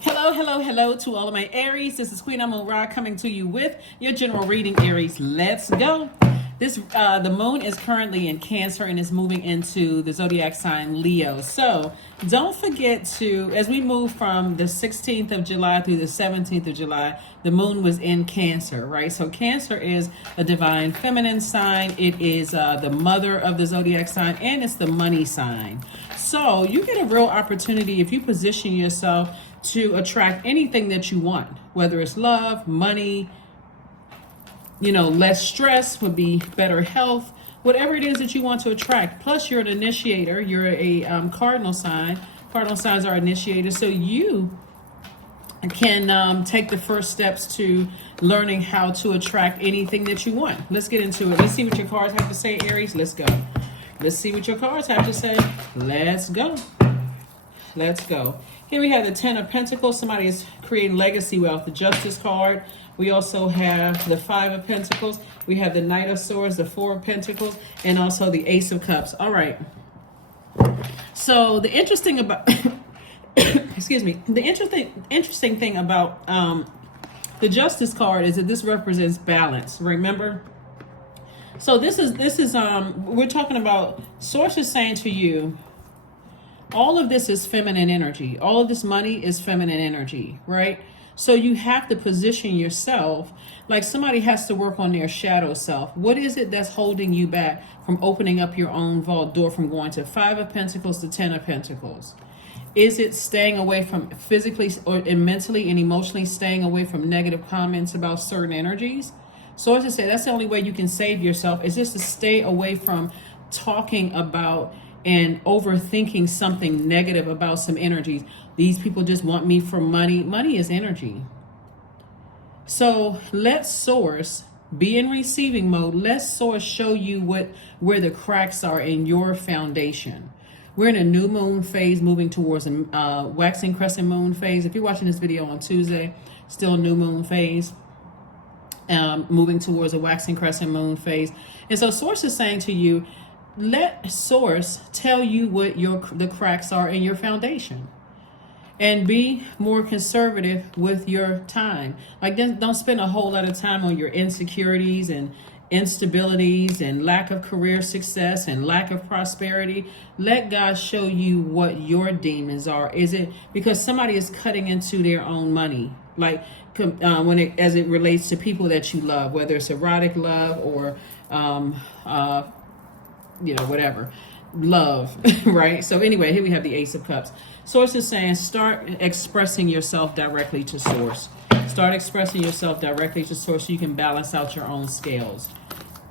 Hello, hello, hello to all of my Aries. This is Queen Amun Ra coming to you with your general reading, Aries. Let's go. The moon is currently in Cancer and is moving into the zodiac sign Leo. So don't forget to, as we move from the 16th of July through the 17th of July, the moon was in Cancer, right? So Cancer is a divine feminine sign. It is the mother of the zodiac sign, and it's the money sign. So you get a real opportunity if you position yourself to attract anything that you want, whether it's love, money, less stress would be better health, whatever it is that you want to attract. Plus, you're an initiator. You're a cardinal sign. Cardinal signs are initiators. So you can take the first steps to learning how to attract anything that you want. Let's get into it. Let's see what your cards have to say, Aries. Let's go. Let's see what your cards have to say. Let's go. Let's go. Here we have the 10 of Pentacles. Somebody is creating legacy wealth. The Justice card. We also have the 5 of Pentacles. We have the Knight of Swords, the 4 of Pentacles, and also the Ace of Cups. All right. So the interesting about, excuse me, the interesting thing about the Justice card is that this represents balance. Remember? So this is we're talking about sources saying to you, all of this is feminine energy. All of this money is feminine energy, right? So you have to position yourself like somebody has to work on their shadow self. What is it that's holding you back from opening up your own vault door, from going to 5 of Pentacles to 10 of Pentacles? Is it staying away from physically and mentally and emotionally staying away from negative comments about certain energies? So as I say, that's the only way you can save yourself, is just to stay away from talking about and overthinking something negative about some energies. These people just want me for money. Money is energy. So let source be in receiving mode. Let source show you where the cracks are in your foundation. We're in a new moon phase, moving towards a waxing crescent moon phase. If you're watching this video on Tuesday, still new moon phase. Moving towards a waxing crescent moon phase. And so source is saying to you, let source tell you what the cracks are in your foundation, and be more conservative with your time. Like, don't spend a whole lot of time on your insecurities and instabilities and lack of career success and lack of prosperity. Let God show you what your demons are. Is it because somebody is cutting into their own money? Like as it relates to people that you love, whether it's erotic love or whatever love, right? So anyway, here we have the Ace of Cups. Source is saying, start expressing yourself directly to source. Start expressing yourself directly to source so you can balance out your own scales.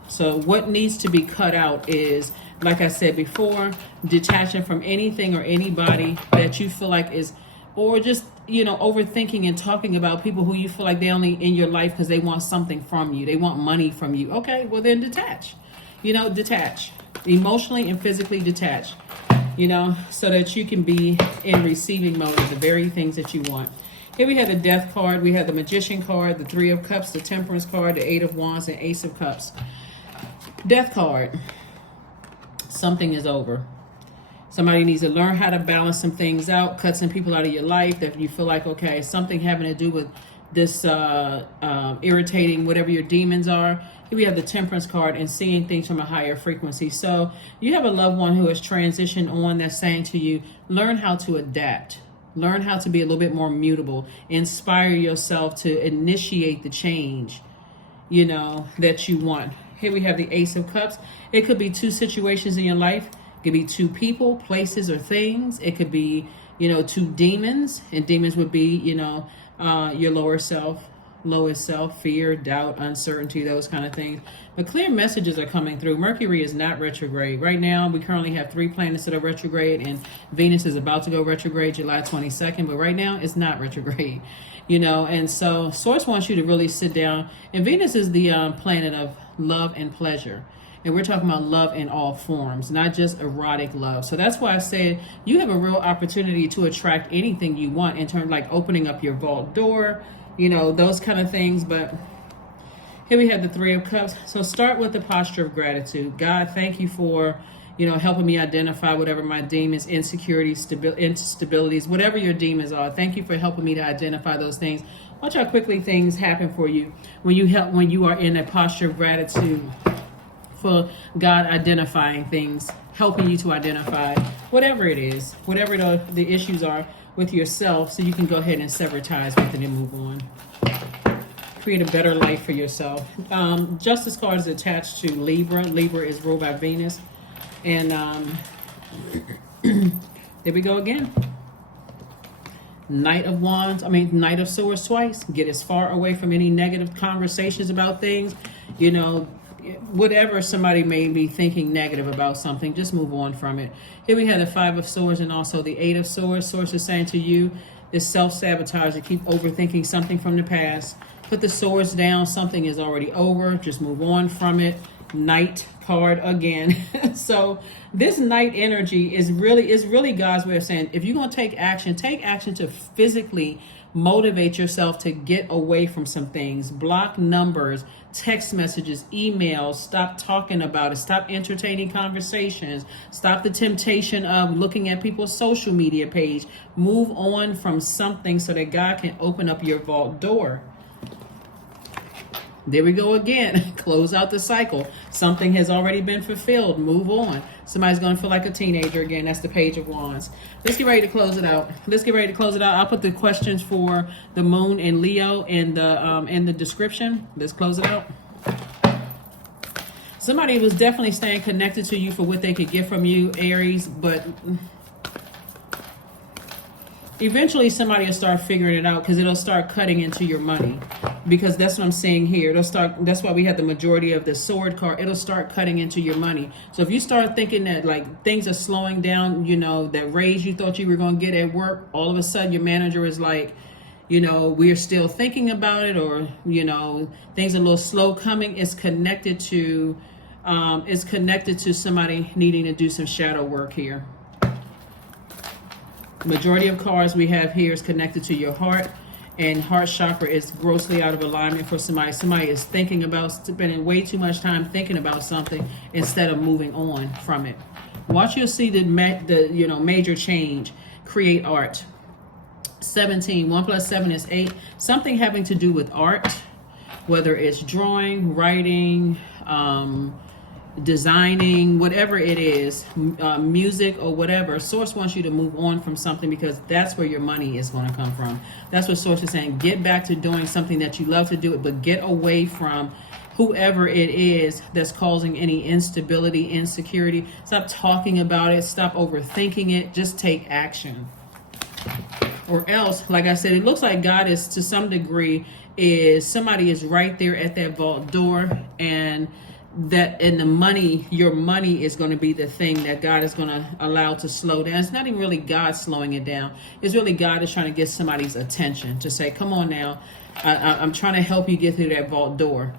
So what needs to be cut out is, like I said before, detaching from anything or anybody that you feel like is, or just, overthinking and talking about people who you feel like they only in your life because they want something from you. They want money from you. Okay, well then detach. Detach. Emotionally and physically detach. So that you can be in receiving mode of the very things that you want. Here we have the Death card. We have the Magician card, the 3 of Cups, the Temperance card, the 8 of Wands, and Ace of Cups. Death card. Something is over. Somebody needs to learn how to balance some things out, cut some people out of your life that you feel like, okay, something having to do with this irritating whatever your demons are. Here we have the Temperance card and seeing things from a higher frequency. So you have a loved one who has transitioned on that's saying to you, learn how to adapt. Learn how to be a little bit more mutable. Inspire yourself to initiate the change, that you want. Here we have the Ace of Cups. It could be 2 situations in your life. It could be 2 people, places, or things. It could be, 2 demons. And demons would be, your lower self, lowest self, fear, doubt, uncertainty, those kind of things. But clear messages are coming through. Mercury is not retrograde. Right now, we currently have 3 planets that are retrograde, and Venus is about to go retrograde July 22nd. But right now, it's not retrograde, And so Source wants you to really sit down. And Venus is the planet of love and pleasure. And we're talking about love in all forms, not just erotic love. So that's why I said you have a real opportunity to attract anything you want in terms like opening up your vault door, those kind of things. But here we have the 3 of Cups. So start with the posture of gratitude. God, thank you for, helping me identify whatever my demons, insecurities, instabilities, whatever your demons are. Thank you for helping me to identify those things. Watch how quickly things happen for you when you are in a posture of gratitude for God identifying things, helping you to identify whatever it is, whatever the issues are with yourself, so you can go ahead and sever ties with it and move on. Create a better life for yourself. Justice card is attached to Libra. Libra is ruled by Venus. And there we go again. Knight of Swords twice. Get as far away from any negative conversations about things. Whatever somebody may be thinking negative about something, just move on from it. Here we have the 5 of Swords and also the 8 of Swords. Source is saying to you, is self-sabotage. To keep overthinking something from the past. Put the swords down. Something is already over. Just move on from it. Knight card again. So this Knight energy is really God's way of saying, if you're going to take action to physically motivate yourself to get away from some things. Block numbers, text messages, emails. Stop talking about it. Stop entertaining conversations. Stop the temptation of looking at people's social media page. Move on from something so that God can open up your vault door. There we go again. Close out the cycle. Something has already been fulfilled. Move on. Somebody's going to feel like a teenager again. That's the Page of Wands. Let's get ready to close it out. I'll put the questions for the Moon and Leo in the description. Let's close it out. Somebody was definitely staying connected to you for what they could get from you, Aries, but eventually somebody will start figuring it out, because it'll start cutting into your money, because that's what I'm seeing here. That's why we have the majority of the sword card. It'll start cutting into your money. So if you start thinking that like things are slowing down, that raise you thought you were going to get at work, all of a sudden your manager is like, we're still thinking about it, or things are a little slow coming. It's connected to somebody needing to do some shadow work here. Majority of cards we have here is connected to your heart, and heart chakra is grossly out of alignment for somebody. Somebody is thinking about, spending way too much time thinking about something instead of moving on from it. Watch, you'll see the major change. Create art. 17, 1 plus 7 is 8. Something having to do with art, whether it's drawing, writing, designing, whatever it is, music or whatever. Source wants you to move on from something, because that's where your money is going to come from. That's what Source is saying. Get back to doing something that you love to do, but get away from whoever it is that's causing any instability, insecurity. Stop talking about it. Stop overthinking it. Just take action. Or else, like I said, it looks like God is, to some degree, somebody is right there at that vault door, and the money, your money is going to be the thing that God is going to allow to slow down. It's not even really God slowing it down. It's really God is trying to get somebody's attention to say, come on now, I'm trying to help you get through that vault door.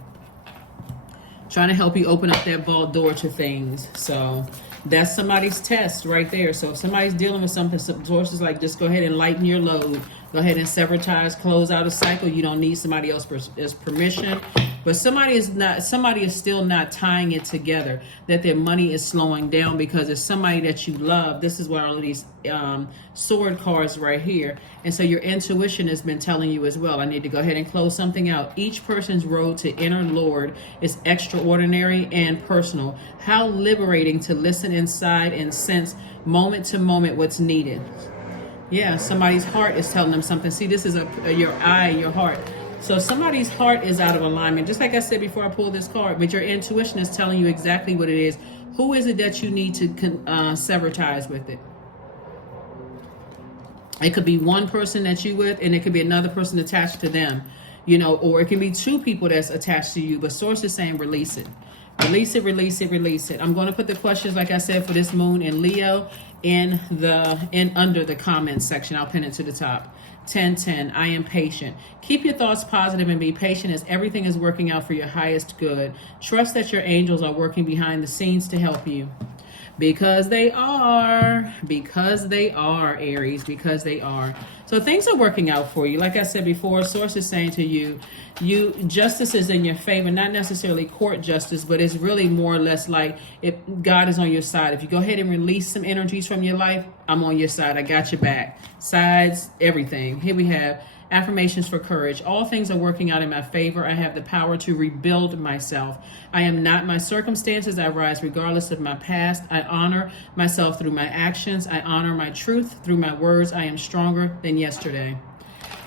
Trying to help you open up that vault door to things. So that's somebody's test right there. So if somebody's dealing with something, some sources like, just go ahead and lighten your load. Go ahead and sever ties, close out a cycle. You don't need somebody else's permission. But somebody is still not tying it together, that their money is slowing down because it's somebody that you love. This is what all of these sword cards right here. And so your intuition has been telling you as well, I need to go ahead and close something out. Each person's road to inner Lord is extraordinary and personal. How liberating to listen inside and sense moment to moment what's needed. Yeah, somebody's heart is telling them something. See, this is your eye, your heart. So somebody's heart is out of alignment. Just like I said before I pulled this card, but your intuition is telling you exactly what it is. Who is it that you need to sever ties with it? It could be one person that you with, and it could be another person attached to them, or it can be two people that's attached to you. But Source is saying release it. Release it, release it, release it. I'm going to put the questions, like I said, for this Moon and Leo under the comments section. I'll pin it to the top. 10:10. I am patient. Keep your thoughts positive and be patient, as everything is working out for your highest good. Trust that your angels are working behind the scenes to help you. Because they are. Because they are, Aries. Because they are. So things are working out for you. Like I said before, Source is saying to you, justice is in your favor. Not necessarily court justice, but it's really more or less like if God is on your side. If you go ahead and release some energies from your life, I'm on your side. I got your back. Sides, everything. Here we have affirmations for courage. All things are working out in my favor. I have the power to rebuild myself. I am not my circumstances. I rise regardless of my past. I honor myself through my actions. I honor my truth through my words. I am stronger than yesterday.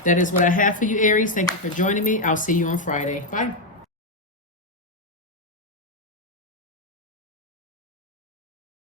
That is what I have for you, Aries. Thank you for joining me. I'll see you on Friday. Bye.